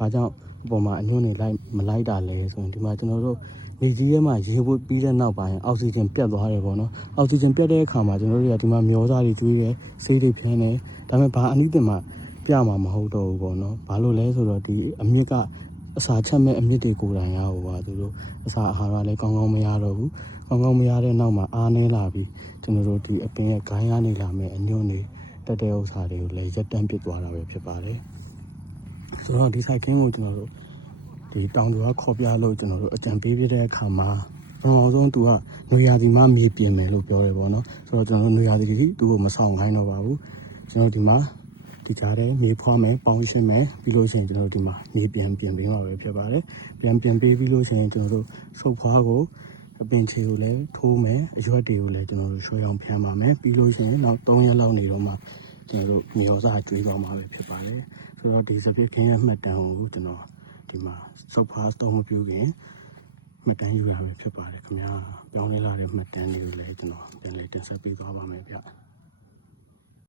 ဘာကြောင့်အပေါ်မှာအညွန့်တွေလိုက်မလိုက်တာလဲဆိုရင်ဒီမှာကျွန်တော်တို့မြေကြီးထဲမှာရေဝတ်ပြီးတဲ့နောက်ပိုင်းအောက်ဆီဂျင်ပြတ်သွားတယ်ပေါ့နော်အောက်ဆီဂျင်ပြတ်တဲ့အခါမှာကျွန်တော်တို့ကဒီမှာမျောစာတွေကျွေးတယ်ဆေးတွေဖြန်းတယ်ဒါပေမဲ့ဘာအနည်းတင်မှပြမှာမဟုတ်တော့ဘူးပေါ့နော်ဘာလို့လဲဆိုတော့ဒီအမြင့်ကအစာချက်မဲ့အမြင့်တွေကိုယ်တိုင်ရဟိုပါသူတို့အစာအာဟာရလည်းကောင်းကောင်းမရတော့ဘူးကောင်းကောင်းမရတဲ့နောက်မှာအားနည်းလာပြီးကျွန်တော်တို့ဒီအပင်ရဲ့ဂိုင်းရနေလာမယ်အညွန့်တွေတက်တဲ့ဥစ္စာတွေကိုလည်းရက်တန့်ပစ်သွားတာပဲဖြစ်ပါတယ်ဆိုတော့ဒီဆိုင်ကင်းကိုကျွန်တော်တို့ဒီတောင်သူကခေါ်ပြလို့ကျွန်တော်တို့အကြံပေးပြတဲ့အခါမှာပထမဆုံးသူကနွေရာသီမှာမြေပြင်မယ်လို့ပြောတယ်ပေါ့နော်ဆိုတော့ကျွန်တော်တို့နွေရာသီကြီးသူ့ကိုမဆောင်ခိုင်းတော့ပါဘူးကျွန်တော်ဒီမှာဒီကြားထဲမြေဖွားမယ်ပေါင်းရှင်းမယ်ပြီးလို့ရှိရင်ကျွန်တော်တို့ဒီမှာမြေပြင်ပေးမှာပဲဖြစ်ပါတယ်ပြန်ပေးပြီးလို့ရှိရင်ကျွန်တော်တို့ဆုပ်ဖွားကိုအပင်ခြေကိုလည်းထိုးမယ်အရွက်တွေကိုလည်းကျွန်တော်တို့ရွှဲအောင်ဖျန်းပါမယ်ပြီးလို့ရှိရင်နောက်3ရက်လောက်နေတော့မှကျွန်တော်တို့မြေရောစာကျွေးသွားမှာပဲဖြစ်ပါတယ်ဆိုတော့ဒီစပစ်ခင်းရဲ့မှတ်တမ်းကိုကျွန်တော်ဒီမှာစုပ်ဖွားတော့မပြုခင်မှတ်တမ်းယူရပဲဖြစ်ပါတယ်ခင်ဗျာပြောင်းလဲလာတဲ့မှတ်တမ်းတွေကိုလည်းကျွန်တော်ပြန်လည်တင်ဆက်ပေးသွားပါမယ်ဗျ